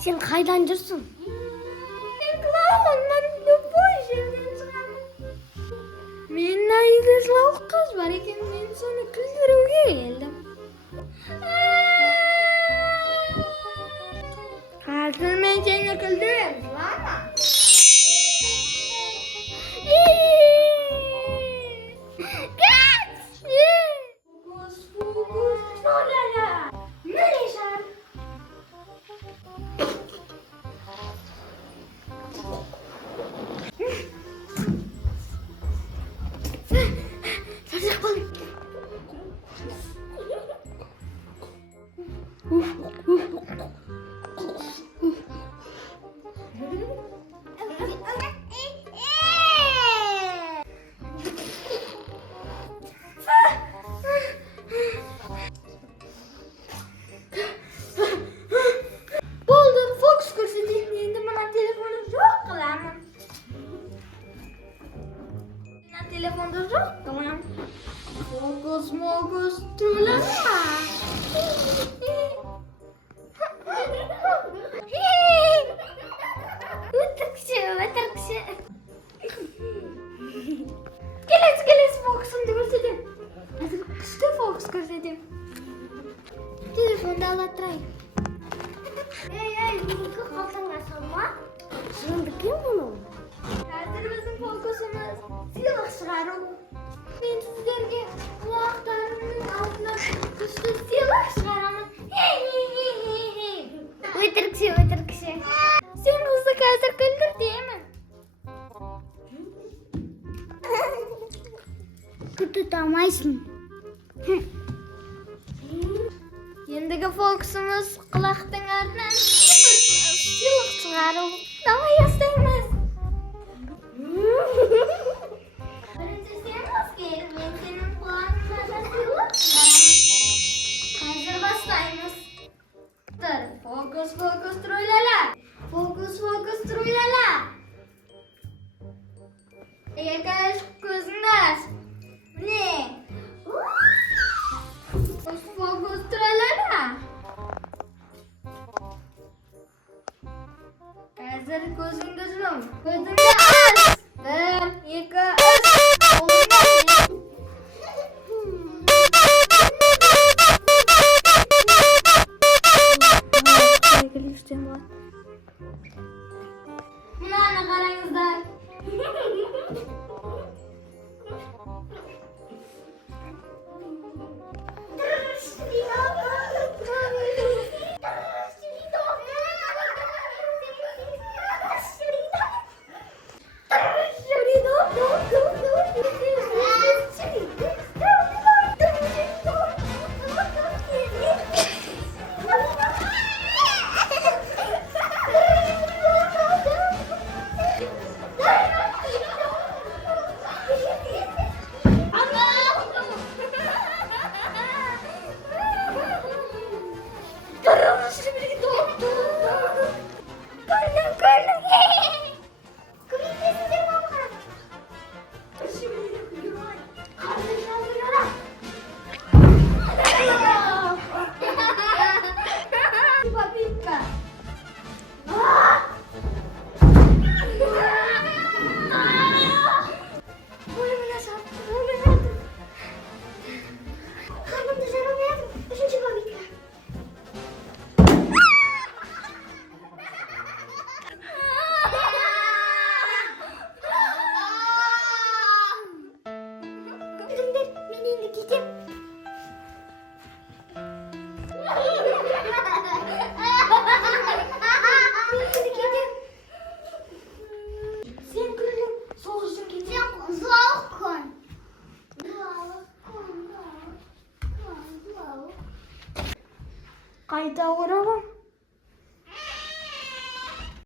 Sen kaydan жүрсің? Мен айда жылауық қыз бар екен, мен соны күлдіруге келдім. Қазір мен сені күлдірем, жылама. Telefonda жоқ, tamam. Fokus, trulala. Өтірікші. Келесі фокусымды көрсетем. Қазір күшті фокус көрсетем. Телефонды ала тұрайын. Менікі қалтаңа салма. Жынды кем бұны? Қазір біздің фокусымыз сыйлық шығару. Мен сіздерге құлақтарымның алдына күшті сыйлық шығарамын. Өтірікші. Сен қызды қазір күлдір деймін. Күтіп алмайсың. Ендігі фокусымыз құлақтың артынан сыйлық шығару. Давай ястаймыз. Бірінші сен қыз мен сенің құлағыңа сыйлық шығарамын. Қазір бастаймыз. Тұр, фокус, трулала. Fokus, trulala. Екі көзіңді аш. Міне. Fokus, trulala. Қазір көзіңді жұм. Көзіңді аш. 1, 2, 3. Mınana qarаңыздар. Қайда оралам?